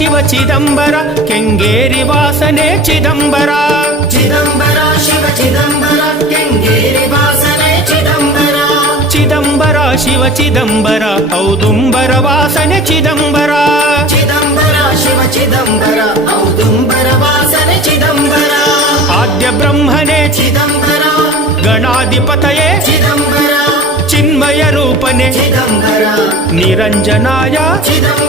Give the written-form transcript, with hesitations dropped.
ಶಿವ ಚಿದಂಬರ ಕೆಂಗೇರಿ ವಾಸನೆ ಚಿದಂಬರ ಚಿದಂಬರ ಶಿವ ಚಿದಂಬರ ಕೆಂಗೇರಿ ವಾಸನೆ ಚಿದಂಬರ ಚಿದಂಬರ ಶಿವ ಚಿದಂಬರ ಔದುಂಬರ ವಾಸನೆ ಚಿದಂಬರ ಚಿದಂಬರ ಶಿವ ಚಿದಂಬರ ಔದುಂಬರ ವಾಸನೆ ಚಿದಂಬರ ಆದ್ಯ ಬ್ರಹ್ಮನೇ ಚಿದಂಬರ ಗಣಾಧಿಪತಯೇ ಚಿದಂಬರ ಚಿನ್ಮಯ ರೂಪನೆ ಚಿದಂಬರ ನಿರಂಜನಾಯ ಚಿದಂಬರ